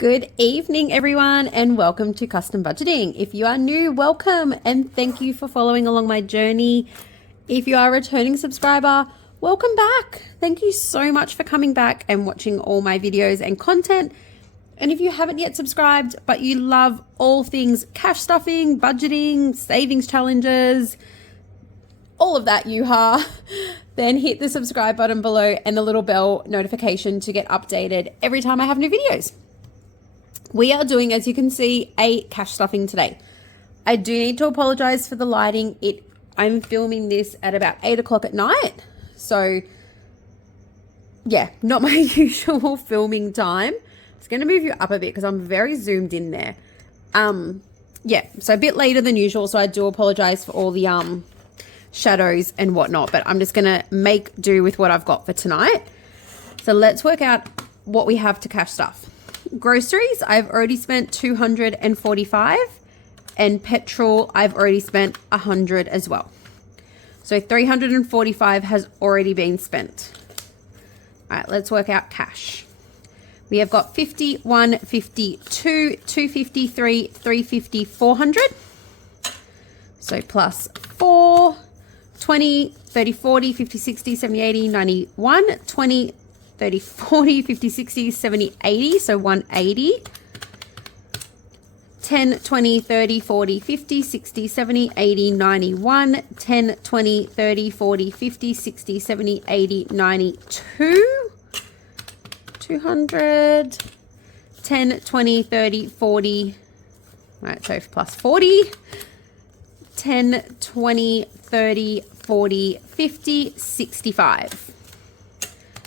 Good evening, everyone, and welcome to Custom Budgeting. If you are new, welcome, and thank you for following along my journey. If you are a returning subscriber, welcome back. Thank you so much for coming back and watching all my videos and content. And if you haven't yet subscribed, but you love all things cash stuffing, budgeting, savings challenges, all of that then hit the subscribe button below and the little bell notification to get updated every time I have new videos. We are doing, as you can see, a cash stuffing today. I do need to apologize for the lighting. I'm filming this at about 8 o'clock at night. So yeah, not my usual filming time. It's going to move you up a bit because I'm very zoomed in there. Yeah, so a bit later than usual. So I do apologize for all the shadows and whatnot, but I'm just going to make do with what I've got for tonight. So let's work out what we have to cash stuff. Groceries, I've already spent $245, and petrol, I've already spent $100 as well. So $345 has already been spent. All right, let's work out cash. We have got 50, 152, 253, 350, 400. So plus 4, 20, 30, 40, 50, 60, 70, 80, 91, 20, 30, 40, 50, 60, 70, 80, so 180. 10, 20, 30, 40, 50, 60, 70, 80, 91. 10, 20, 30, 40, 50, 60, 70, 80, 92. 200. 10, 20, 30, 40. All right, so plus 40. 10, 20, 30, 40, 50, 65.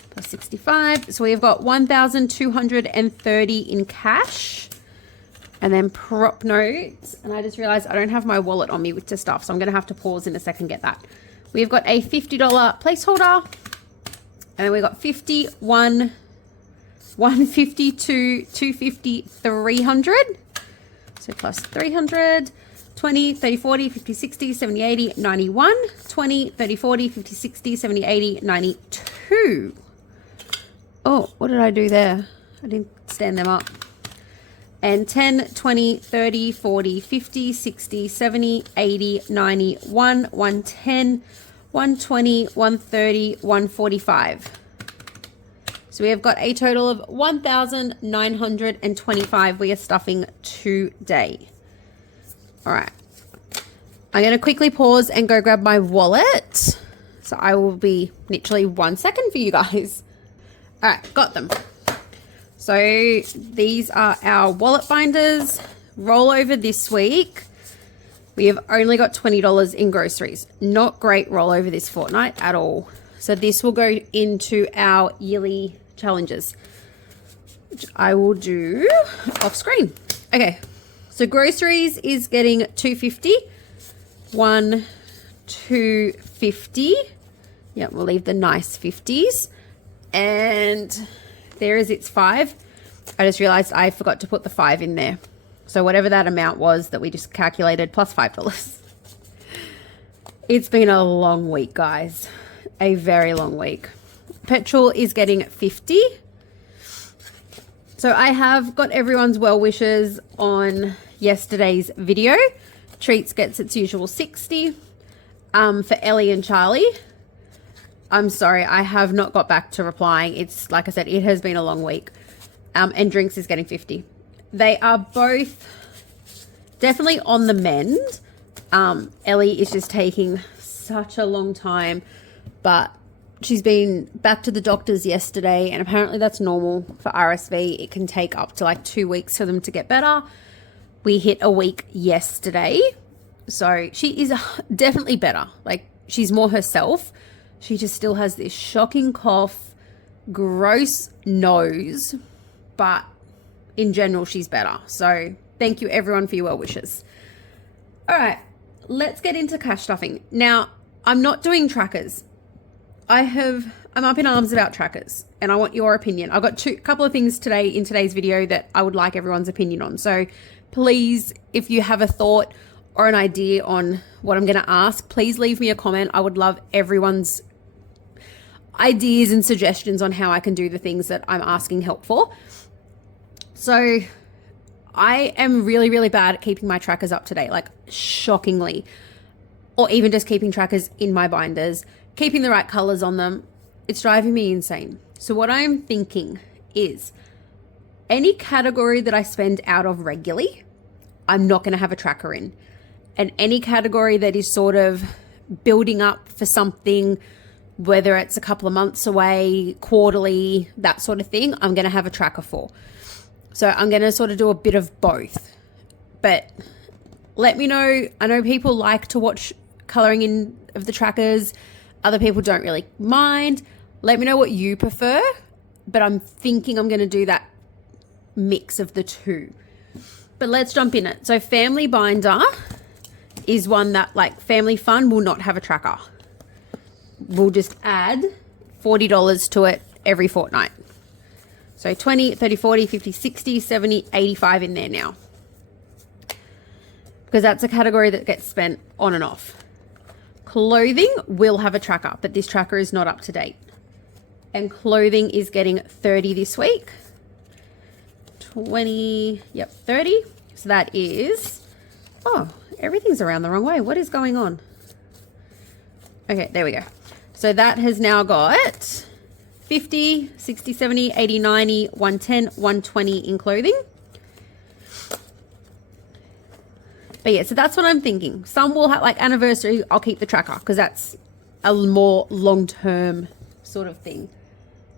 Plus 65. So we've got 1,230 in cash. And then prop notes. And I just realized I don't have my wallet on me with the stuff. So I'm going to have to pause in a second and get that. We've got a $50 placeholder. And then we've got 50, 1, 152, 250, 300. So plus 300. 20, 30, 40, 50, 60, 70, 80, 91. 20, 30, 40, 50, 60, 70, 80, 92. Oh, what did I do there? I didn't stand them up. And 10, 20, 30, 40, 50, 60, 70, 80, 91, 110, 120, 130, 145. So we have got a total of 1,925 we are stuffing today. All right. I'm going to quickly pause and go grab my wallet. So I will be literally 1 second for you guys. All right, got them. So these are our wallet binders. Rollover this week. We have only got $20 in groceries. Not great rollover this fortnight at all. So this will go into our yearly challenges, which I will do off screen. Okay, so groceries is getting $250. 1, 250. Yeah, we'll leave the nice 50s. And there is its 5. I just realized I forgot to put the 5 in there. So whatever that amount was that we just calculated plus $5. It's been a long week, guys. A very long week. Petrol is getting 50. So I have got everyone's well wishes on yesterday's video. Treats gets its usual 60. For Ellie and Charlie, I'm sorry, I have not got back to replying. It's like I said, it has been a long week. And drinks is getting 50. They are both definitely on the mend. Ellie is just taking such a long time, but she's been back to the doctors yesterday, and apparently that's normal for RSV. It can take up to like 2 weeks for them to get better. We hit a week yesterday, so she is definitely better. Like, she's more herself. She just still has this shocking cough, gross nose, but in general, she's better. So thank you everyone for your well wishes. All right, let's get into cash stuffing. Now, I'm not doing trackers. I'm up in arms about trackers, and I want your opinion. I've got a couple of things today in today's video that I would like everyone's opinion on. So please, if you have a thought or an idea on what I'm going to ask, please leave me a comment. I would love everyone's ideas and suggestions on how I can do the things that I'm asking help for. So I am really, really bad at keeping my trackers up to date, like shockingly, or even just keeping trackers in my binders, keeping the right colors on them. It's driving me insane. So what I'm thinking is any category that I spend out of regularly, I'm not going to have a tracker in. And any category that is sort of building up for something, whether it's a couple of months away, quarterly, that sort of thing, I'm going to have a tracker for. So I'm going to sort of do a bit of both. But let me know. I know people like to watch coloring in of the trackers. Other people don't really mind. Let me know what you prefer. But I'm thinking I'm going to do that mix of the two. But let's jump in it. So family binder is one that, like, family fun will not have a tracker. We'll just add $40 to it every fortnight. So 20, 30, 40, 50, 60, 70, 85 in there now. Because that's a category that gets spent on and off. Clothing will have a tracker, but this tracker is not up to date. And clothing is getting 30 this week. 20, yep, 30. So that is, oh, everything's around the wrong way. What is going on? Okay, there we go. So that has now got 50, 60, 70, 80, 90, 110, 120 in clothing. But yeah, so that's what I'm thinking. Some will have, like, anniversary, I'll keep the tracker because that's a more long-term sort of thing.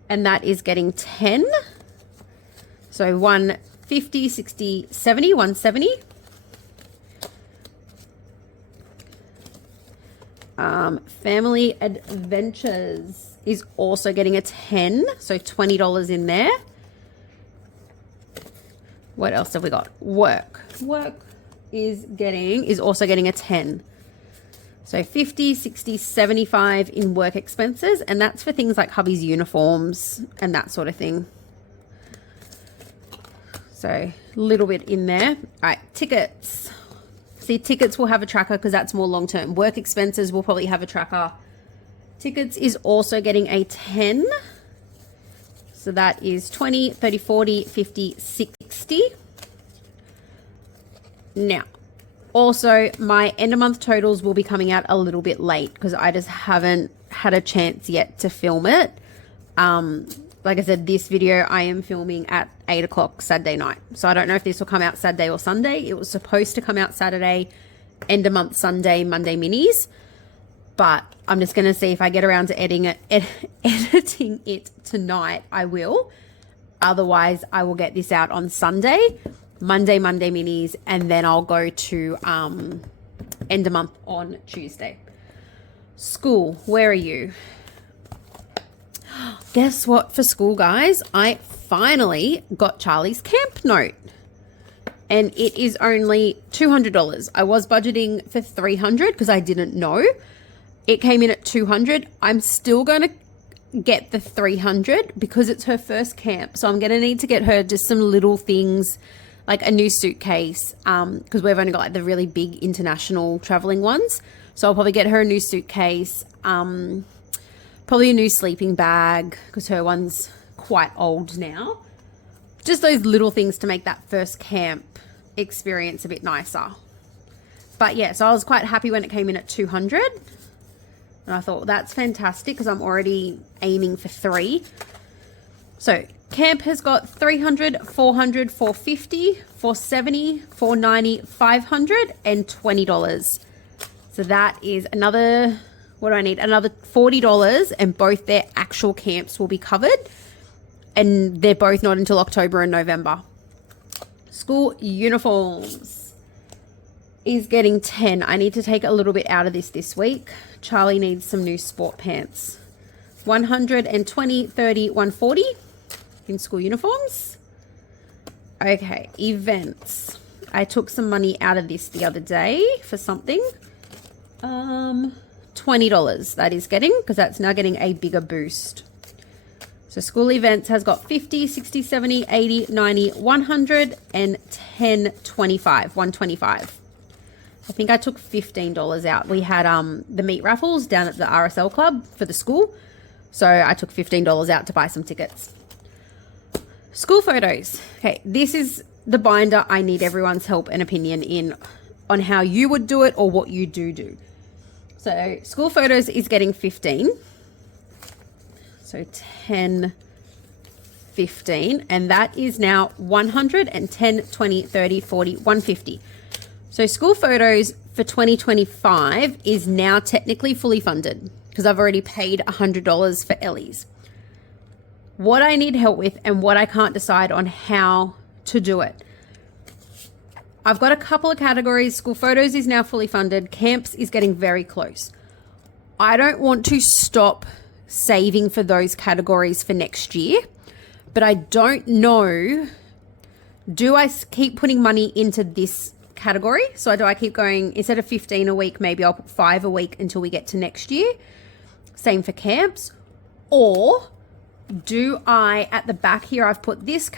And that is getting 10. So 150, 60, 70, 170. Family Adventures is also getting a 10. So $20 in there. What else have we got? Work is also getting a 10. So 50, 60, 75 in work expenses. And that's for things like hubby's uniforms and that sort of thing. So a little bit in there. All right, tickets. See, tickets will have a tracker because that's more long-term. Work expenses will probably have a tracker. Tickets is also getting a 10. So that is 20, 30, 40, 50, 60. Now, also my end of month totals will be coming out a little bit late because I just haven't had a chance yet to film it. Like I said, this video I am filming at 8 o'clock Saturday night. So I don't know if this will come out Saturday or Sunday. It was supposed to come out Saturday, end of month Sunday, Monday minis. But I'm just going to see if I get around to editing it tonight, I will. Otherwise, I will get this out on Sunday, Monday minis, and then I'll go to end of month on Tuesday. School, where are you? Guess what for school, guys? I finally got Charlie's camp note. And it is only $200. I was budgeting for $300 because I didn't know. It came in at $200. I'm still going to get the $300 because it's her first camp. So I'm going to need to get her just some little things like a new suitcase because we've only got like the really big international traveling ones. So I'll probably get her a new suitcase, probably a new sleeping bag because her one's quite old now. Just those little things to make that first camp experience a bit nicer. But yeah, so I was quite happy when it came in at $200. And I thought, well, that's fantastic because I'm already aiming for 3. So camp has got $300, $400, $450, $470, $490, $500, and $20. So that is another, what do I need? Another $40, and both their actual camps will be covered. And they're both not until October and November. School uniforms is getting 10. I need to take a little bit out of this week. Charlie needs some new sport pants. 120, 30, 140 in school uniforms. Okay, events. I took some money out of this the other day for something. $20 that is getting, because that's now getting a bigger boost. So school events has got 50, 60, 70, 80, 90, 100, and 10, 25, 125. I think I took $15 out. We had the meat raffles down at the RSL club for the school. So I took $15 out to buy some tickets. School photos. Okay, this is the binder I need everyone's help and opinion in on how you would do it or what you do. So school photos is getting 15. So 10, 15, and that is now 100 and 10, 20, 30, 40, 150. So school photos for 2025 is now technically fully funded because I've already paid $100 for Ellie's. What I need help with and what I can't decide on how to do it. I've got a couple of categories. School photos is now fully funded. Camps is getting very close. I don't want to stop saving for those categories for next year, but I don't know, do I keep putting money into this category? So do I keep going, instead of 15 a week, maybe I'll put 5 a week until we get to next year? Same for camps. Or do I, at the back here, I've put this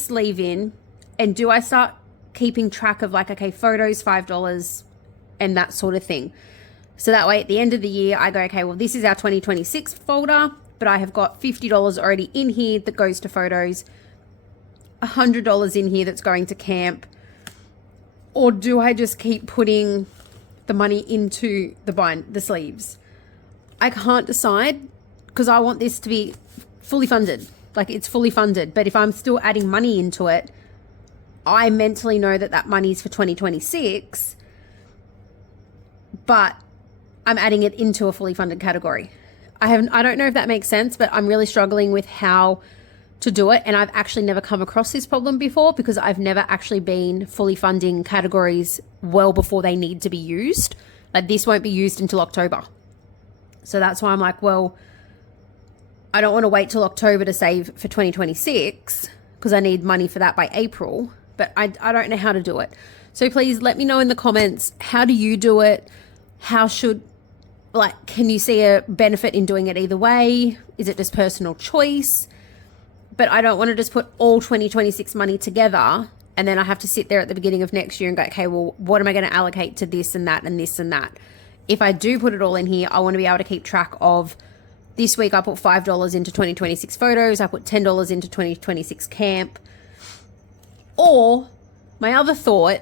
sleeve in, and do I start keeping track of like, okay, photos, $5 and that sort of thing. So that way at the end of the year, I go, okay, well, this is our 2026 folder, but I have got $50 already in here that goes to photos, $100 in here that's going to camp. Or do I just keep putting the money into the sleeves? I can't decide because I want this to be fully funded. Like, it's fully funded. But if I'm still adding money into it, I mentally know that that money is for 2026, but I'm adding it into a fully funded category. I don't know if that makes sense, but I'm really struggling with how to do it. And I've actually never come across this problem before because I've never actually been fully funding categories well before they need to be used. Like, this won't be used until October. So that's why I'm like, well, I don't want to wait till October to save for 2026 because I need money for that by April, but I don't know how to do it. So please let me know in the comments, how do you do it? Can you see a benefit in doing it either way? Is it just personal choice? But I don't want to just put all 2026 money together and then I have to sit there at the beginning of next year and go, okay, well, what am I going to allocate to this and that and this and that? If I do put it all in here, I want to be able to keep track of, this week I put $5 into 2026 photos, I put $10 into 2026 camp. Or my other thought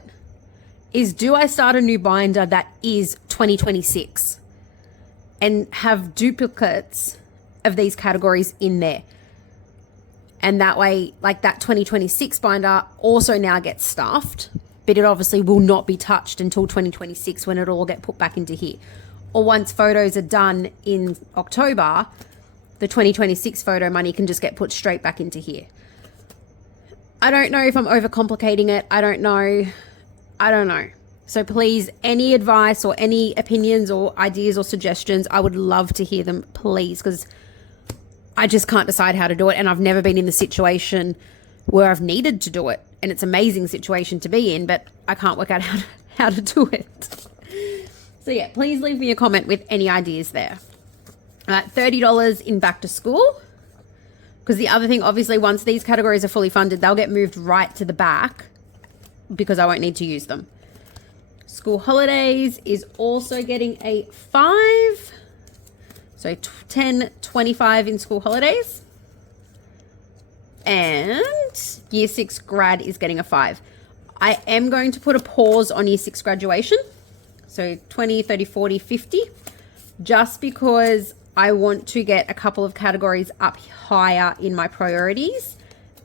is, do I start a new binder that is 2026 and have duplicates of these categories in there? And that way, like, that 2026 binder also now gets stuffed, but it obviously will not be touched until 2026 when it'll all get put back into here. Or once photos are done in October, the 2026 photo money can just get put straight back into here. I don't know if I'm overcomplicating it. I don't know. So please, any advice or any opinions or ideas or suggestions, I would love to hear them, please, because I just can't decide how to do it. And I've never been in the situation where I've needed to do it. And it's an amazing situation to be in, but I can't work out how to do it. So yeah, please leave me a comment with any ideas there. $30 in back to school. Because the other thing, obviously, once these categories are fully funded, they'll get moved right to the back because I won't need to use them. School holidays is also getting a 5. So 10, 25 in school holidays. And year 6 grad is getting a 5. I am going to put a pause on year 6 graduation. So 20, 30, 40, 50. Just because I want to get a couple of categories up higher in my priorities,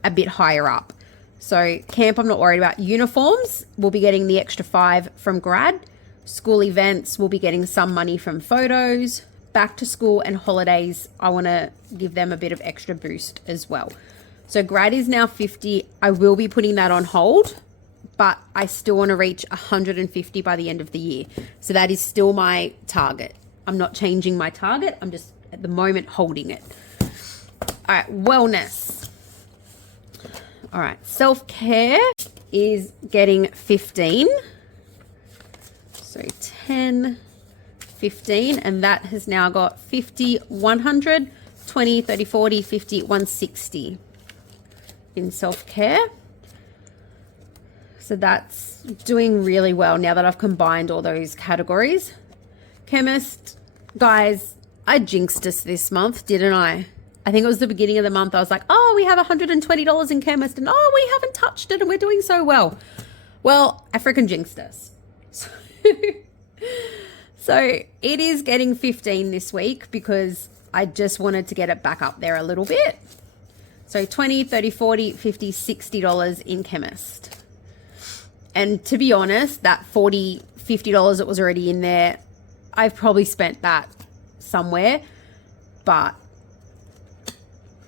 a bit higher up. So camp, I'm not worried about. Uniforms, we'll be getting the extra 5 from grad. School events, we'll be getting some money from photos. Back to school and holidays, I want to give them a bit of extra boost as well. So grad is now 50. I will be putting that on hold, but I still want to reach 150 by the end of the year. So that is still my target. I'm not changing my target. I'm just at the moment holding it. All right, wellness. All right, self-care is getting 15. So 10, 15, and that has now got 50, 100, 20, 30, 40, 50, 160 in self-care. So that's doing really well now that I've combined all those categories. Chemist, guys, I jinxed us this month, didn't I? I think it was the beginning of the month. I was like, oh, we have $120 in chemist, and oh, we haven't touched it and we're doing so well. Well, I freaking jinxed us. So it is getting 15 this week because I just wanted to get it back up there a little bit. So 20, 30, 40, 50, $60 in chemist. And to be honest, that $40, $50 that was already in there, I've probably spent that somewhere. But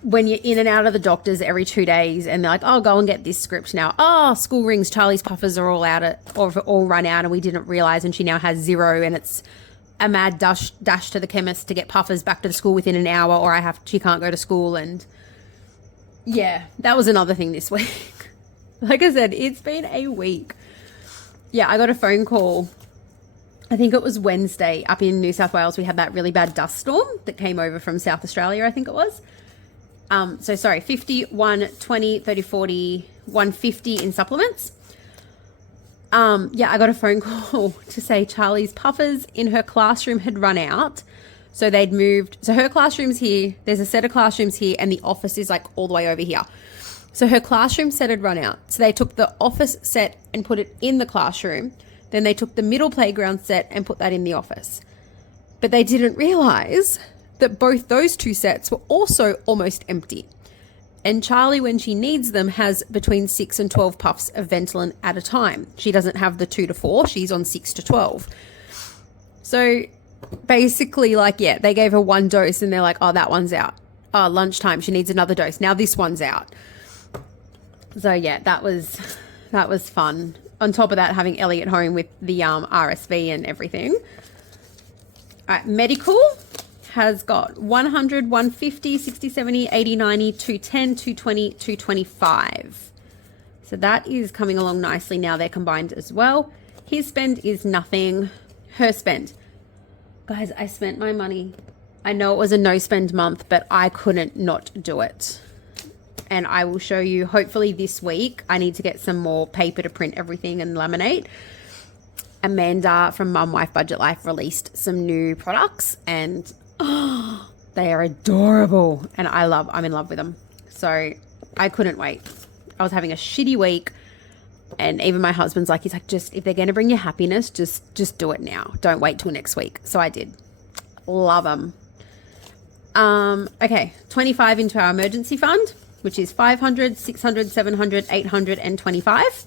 when you're in and out of the doctors every 2 days and they're like, oh, go and get this script now. Oh, school rings, Charlie's puffers are all out or all run out and we didn't realize, and she now has 0 and it's a mad dash to the chemist to get puffers back to the school within an hour, or she can't go to school. And yeah, that was another thing this week. Like I said, it's been a week. Yeah, I got a phone call. I think it was Wednesday up in New South Wales. We had that really bad dust storm that came over from South Australia, I think it was. So sorry, 50, 1, 20, 30, 40, 150 in supplements. Yeah, I got a phone call to say Charlie's puffers in her classroom had run out. So they'd moved. So her classroom's here. There's a set of classrooms here and the office is like all the way over here. So her classroom set had run out. So they took the office set and put it in the classroom. Then they took the middle playground set and put that in the office. But they didn't realize that both those 2 sets were also almost empty. And Charlie, when she needs them, has between 6 and 12 puffs of Ventolin at a time. She doesn't have the 2 to 4. She's on 6 to 12. So basically, like, yeah, they gave her 1 dose and they're like, oh, that one's out. Oh, lunchtime, she needs another dose. Now this one's out. So yeah, that was fun. On top of that, having Ellie at home with the RSV and everything. All right, medical has got 100, 150, 60, 70, 80, 90, 210, 220, 225. So that is coming along nicely now. They're combined as well. His spend is nothing. Her spend. Guys, I spent my money. I know it was a no spend month, but I couldn't not do it. And I will show you hopefully this week. I need to get some more paper to print everything and laminate. Amanda from Mum Wife Budget Life released some new products and they are adorable and I'm in love with them. So I couldn't wait. I was having a shitty week and even my husband's like, he's like, just if they're going to bring you happiness, just do it now. Don't wait till next week. So I did. Love them. Okay. 25 into our emergency fund, which is 500, 600, 700, 800, and 25.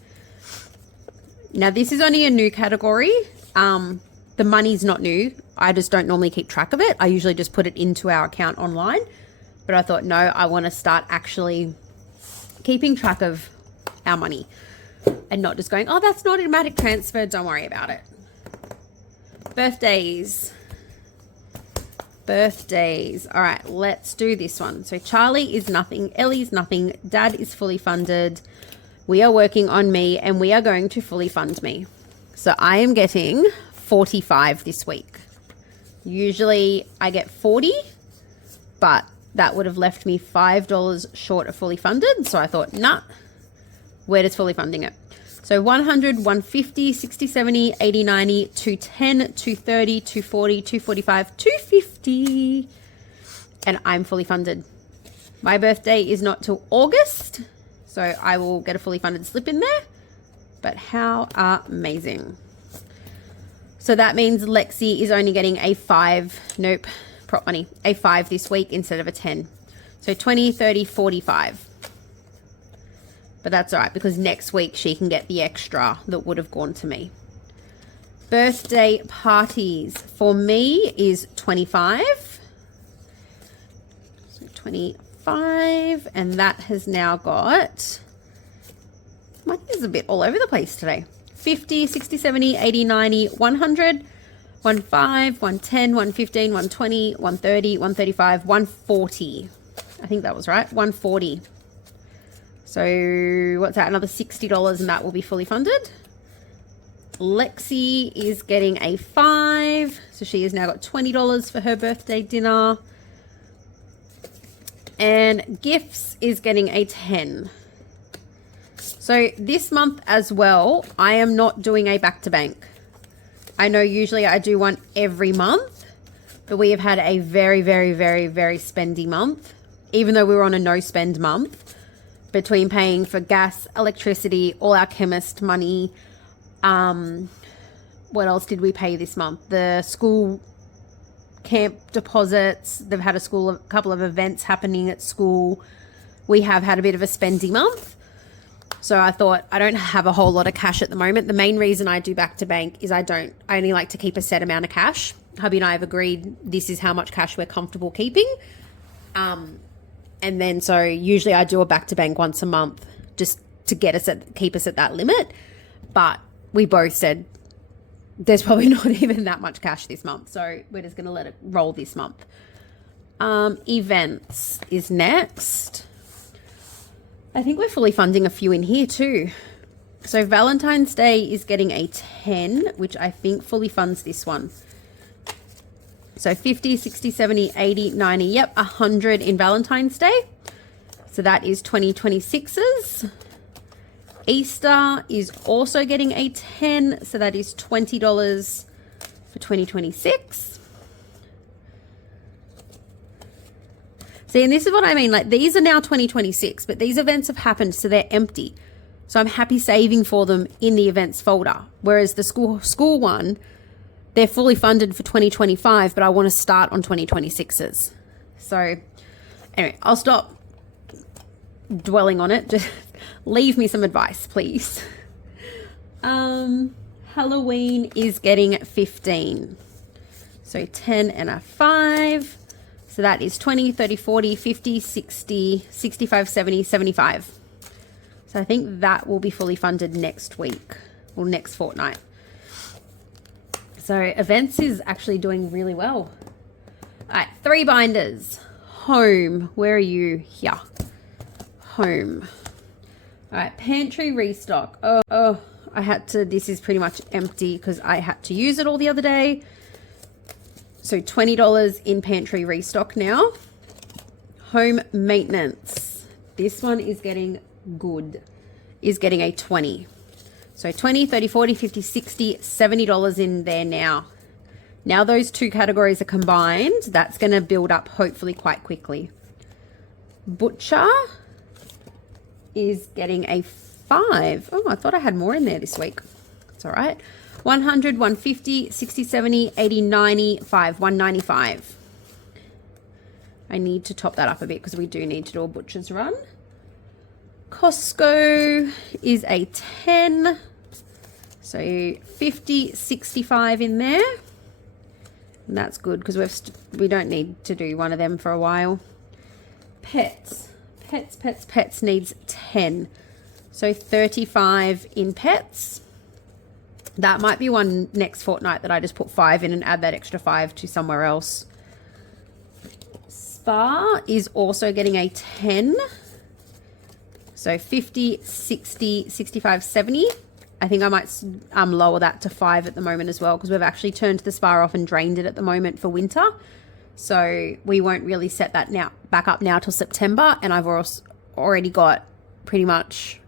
Now this is only a new category. The money's not new. I just don't normally keep track of it. I usually just put it into our account online. But I thought, no, I want to start actually keeping track of our money and not just going, oh, that's not automatic transfer. Don't worry about it. Birthdays. All right, let's do this one. So Charlie is nothing. Ellie's nothing. Dad is fully funded. We are working on me and we are going to fully fund me. So I am getting 45 this week. Usually I get 40, but that would have left me $5 short of fully funded. So I thought, nah, we're just fully funding it. So 100, 150, 60, 70, 80, 90, 210, 230, 240, 245, 250. And I'm fully funded. My birthday is not till August. So I will get a fully funded slip in there. But how amazing. So that means Lexi is only getting a 5, nope, prop money, a 5 this week instead of a 10. So 20, 30, 45. But that's all right because next week she can get the extra that would have gone to me. Birthday parties for me is 25. So 25, and that has now got, mine is a bit all over the place today. 50, 60, 70, 80, 90, 100, 15, 110, 115, 120, 130, 135, 140. I think that was right. 140. So what's that? Another $60 and that will be fully funded. Lexi is getting a 5. So she has now got $20 for her birthday dinner. And gifts is getting a 10. So this month as well, I am not doing a back to bank. I know usually I do one every month, but we have had a very, very, very, very spendy month even though we were on a no spend month, between paying for gas, electricity, all our chemist money. What else did we pay this month? The school camp deposits. They've had a couple of events happening at school. We have had a bit of a spendy month. So I thought, I don't have a whole lot of cash at the moment. The main reason I do back to bank is I only like to keep a set amount of cash. Hubby and I have agreed this is how much cash we're comfortable keeping. And then so usually I do a back to bank once a month just to keep us at that limit. But we both said there's probably not even that much cash this month. So we're just going to let it roll this month. Events is next. I think we're fully funding a few in here too. So Valentine's Day is getting a 10, which I think fully funds this one. So 50, 60, 70, 80, 90, yep, 100 in Valentine's Day. So that is 2026's. Easter is also getting a 10, so that is $20 for 2026. See, and this is what I mean, like these are now 2026, but these events have happened, so they're empty. So I'm happy saving for them in the events folder. Whereas the school one, they're fully funded for 2025, but I want to start on 2026's. So anyway, I'll stop dwelling on it. Just leave me some advice, please. Halloween is getting 15. So 10 and a 5. So that is 20, 30, 40, 50, 60, 65, 70, 75. So I think that will be fully funded next week or next fortnight. So events is actually doing really well. All right, 3 binders. Home, where are you? Here. Home. All right, pantry restock. Oh, this is pretty much empty because I had to use it all the other day. So $20 in pantry restock now. Home maintenance. This one is getting good. Is getting a 20. So 20, 30, 40, 50, 60, $70 in there now. Now those two categories are combined. That's going to build up hopefully quite quickly. Butcher is getting a 5. Oh, I thought I had more in there this week. It's all right. 100, 150, 60, 70, 80, 90, 5, 195. I need to top that up a bit because we do need to do a butcher's run. Costco is a 10. So 50, 65 in there. And that's good because we don't need to do one of them for a while. Pets needs 10. So 35 in pets. That might be one next fortnight that I just put 5 in and add that extra 5 to somewhere else. Spa is also getting a 10. So 50, 60, 65, 70. I think I might lower that to 5 at the moment as well because we've actually turned the spa off and drained it at the moment for winter. So we won't really set that back up now till September. And I've already got pretty much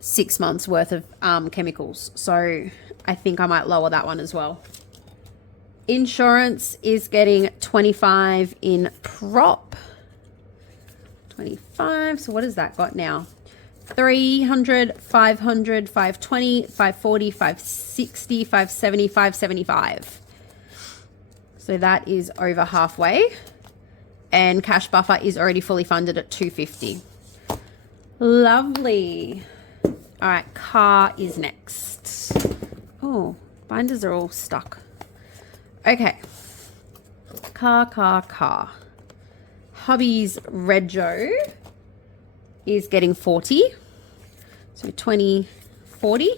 6 months worth of chemicals. So I think I might lower that one as well. Insurance is getting 25 in prop. 25. So what has that got now? 300, 500, 520, 540, 560, 570, 575. So that is over halfway. And cash buffer is already fully funded at 250. Lovely. All right, car is next. Oh, binders are all stuck. Okay. Car. Hubby's Rego is getting 40. So 20, 40.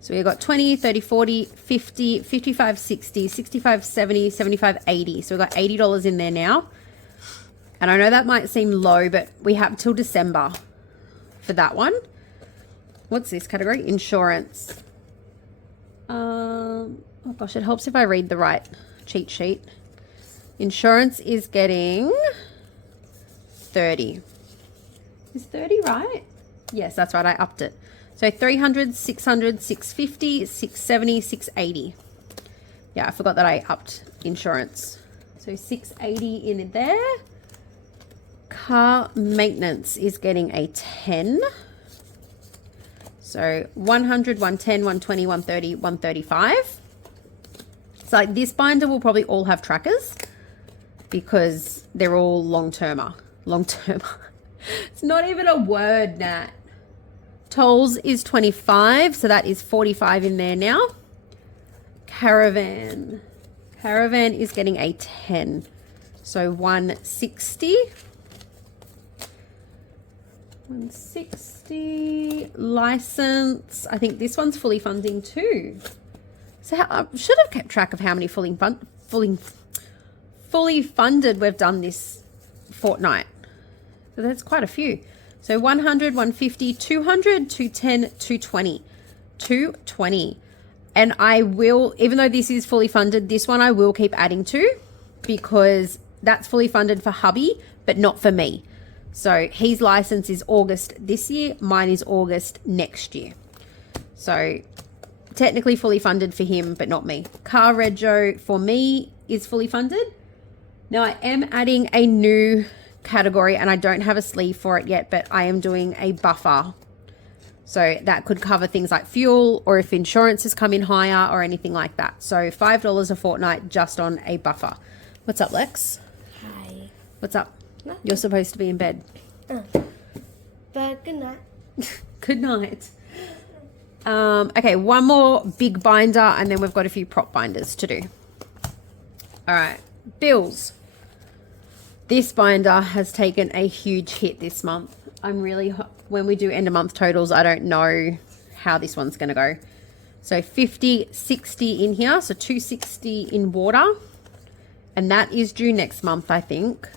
So we've got 20, 30, 40, 50, 55, 60, 65, 70, 75, 80. So we've got $80 in there now. And I know that might seem low, but we have till December for that one. What's this category? Insurance. Oh gosh, it helps if I read the right cheat sheet. Insurance is getting 30. Is 30 right? Yes, that's right. I upped it. So 300, 600, 650, 670, 680. Yeah, I forgot that I upped insurance. So 680 in there. Car maintenance is getting a 10. So 100, 110, 120, 130, 135. So like this binder will probably all have trackers because they're all long-termer. Long-termer. It's not even a word, Nat. Tolls is 25, so that is 45 in there now. Caravan. Caravan is getting a 10. So 160. 160. License. I think this one's fully funding too. So I should have kept track of how many fully funded we've done this fortnight. So that's quite a few. So 100, 150, 200, 210, 220. 220. And I will, even though this is fully funded, this one I will keep adding to because that's fully funded for hubby, but not for me. So his license is August this year. Mine is August next year. So technically fully funded for him, but not me. Car rego for me is fully funded. Now I am adding a new category and I don't have a sleeve for it yet, but I am doing a buffer. So that could cover things like fuel or if insurance has come in higher or anything like that. So $5 a fortnight just on a buffer. What's up, Lex? Hi. What's up? Nothing. You're supposed to be in bed. But good night. Good night. Okay, one more big binder and then we've got a few prop binders to do. All right, bills. This binder has taken a huge hit this month. When we do end of month totals, I don't know how this one's going to go. So 50, 60 in here. So 260 in water. And that is due next month, I think.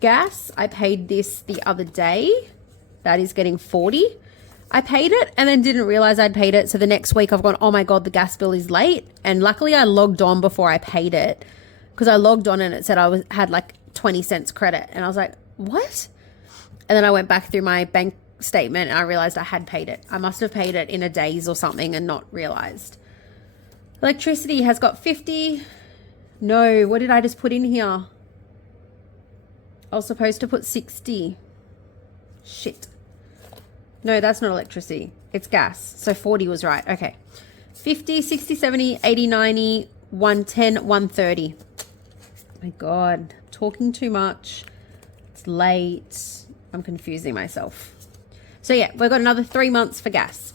Gas, I paid this the other day. That is getting 40. I paid it and then didn't realize I'd paid it. So the next week I've gone, oh my God, the gas bill is late. And luckily I logged on before I paid it because I logged on and it said had like 20 cents credit. And I was like, what? And then I went back through my bank statement and I realized I had paid it. I must have paid it in a days or something and not realized. Electricity has got 50. No, what did I just put in here? I was supposed to put 60. Shit. No, that's not electricity. It's gas. So 40 was right. Okay. 50, 60, 70, 80, 90, 110, 130. My God. Talking too much. It's late. I'm confusing myself. So yeah, we've got another 3 months for gas.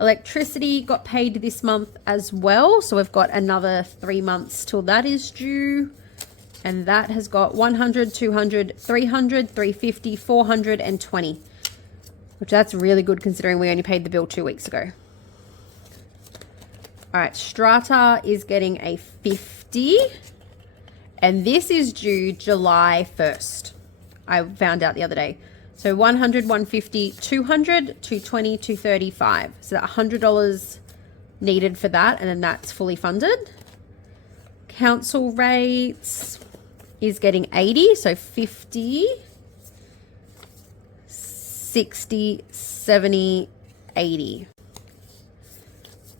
Electricity got paid this month as well. So we've got another 3 months till that is due. And that has got 100, 200, 300, 350, 420. Which that's really good considering we only paid the bill 2 weeks ago. All right, Strata is getting a 50. And this is due July 1st. I found out the other day. So 100, 150, 200, 220, 235. So that $100 needed for that. And then that's fully funded. Council rates is getting 80. So 50, 60, 70, 80.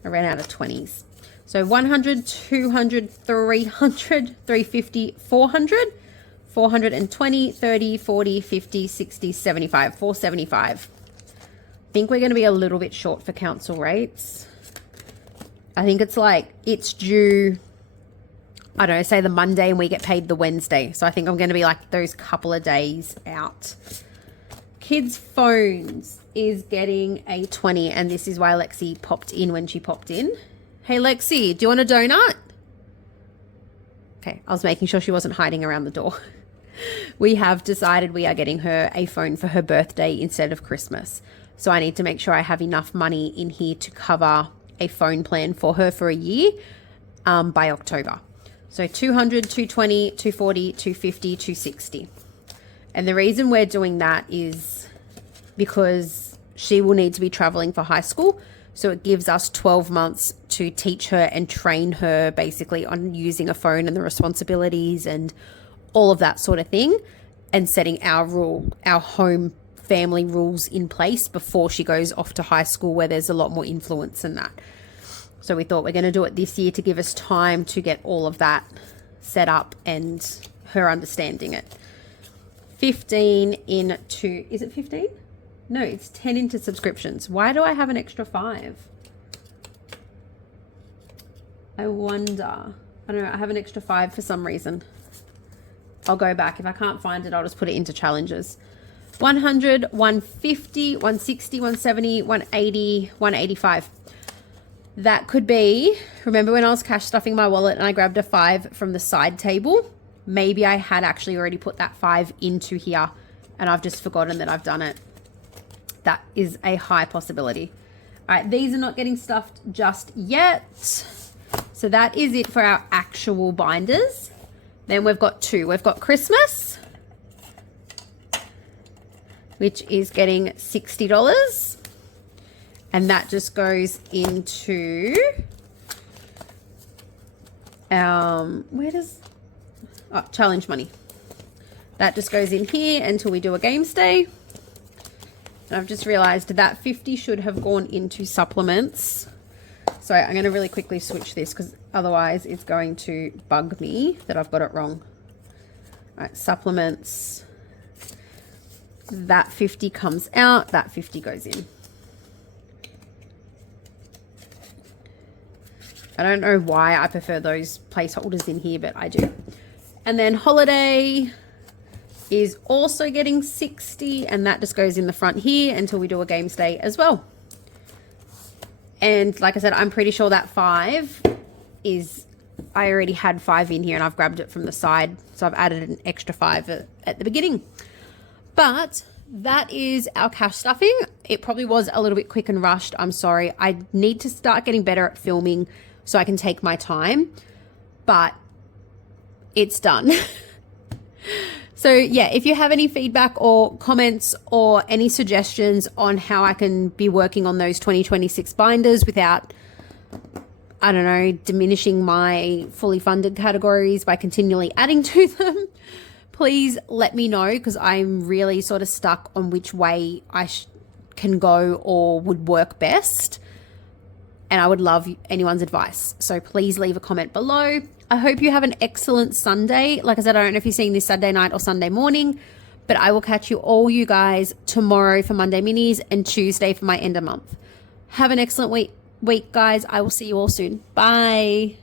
I ran out of 20s. So 100, 200, 300, 350, 400, 420, 30, 40, 50, 60, 75, 475. I think we're going to be a little bit short for council rates. I think it's due, I don't know, say the Monday and we get paid the Wednesday. So I think I'm going to be like those couple of days out. Kids' phones is getting a 20 and this is why Lexi popped in when she popped in. Hey, Lexi, do you want a donut? Okay, I was making sure she wasn't hiding around the door. We have decided we are getting her a phone for her birthday instead of Christmas. So I need to make sure I have enough money in here to cover a phone plan for her for a year by October. So 200, 220, 240, 250, 260. And the reason we're doing that is because she will need to be traveling for high school. So it gives us 12 months to teach her and train her basically on using a phone and the responsibilities and all of that sort of thing and setting our home family rules in place before she goes off to high school where there's a lot more influence in that. So we thought we're going to do it this year to give us time to get all of that set up and her understanding it. 15 into, is it 15? No, it's 10 into subscriptions. Why do I have an extra 5? I wonder. I don't know. I have an extra 5 for some reason. I'll go back. If I can't find it, I'll just put it into challenges. 100, 150, 160, 170, 180, 185. That could be, remember when I was cash stuffing my wallet and I grabbed a 5 from the side table? Maybe I had actually already put that 5 into here and I've just forgotten that I've done it. That is a high possibility. All right, these are not getting stuffed just yet. So that is it for our actual binders. Then we've got 2. We've got Christmas, which is getting $60. And that just goes into, challenge money. That just goes in here until we do a game stay. And I've just realized that 50 should have gone into supplements. So I'm going to really quickly switch this because otherwise it's going to bug me that I've got it wrong. All right, supplements. That 50 comes out, that 50 goes in. I don't know why I prefer those placeholders in here, but I do. And then holiday is also getting 60, and that just goes in the front here until we do a game stay as well. And like I said, I'm pretty sure that 5 is, I already had 5 in here and I've grabbed it from the side. So I've added an extra 5 at the beginning. But that is our cash stuffing. It probably was a little bit quick and rushed. I'm sorry. I need to start getting better at filming so I can take my time, but it's done. So yeah, if you have any feedback or comments or any suggestions on how I can be working on those 2026 binders without, I don't know, diminishing my fully funded categories by continually adding to them, please let me know, because I'm really sort of stuck on which way I can go or would work best. And I would love anyone's advice. So please leave a comment below. I hope you have an excellent Sunday. Like I said, I don't know if you're seeing this Saturday night or Sunday morning, but I will catch you guys tomorrow for Monday minis and Tuesday for my end of month. Have an excellent week, guys. I will see you all soon. Bye.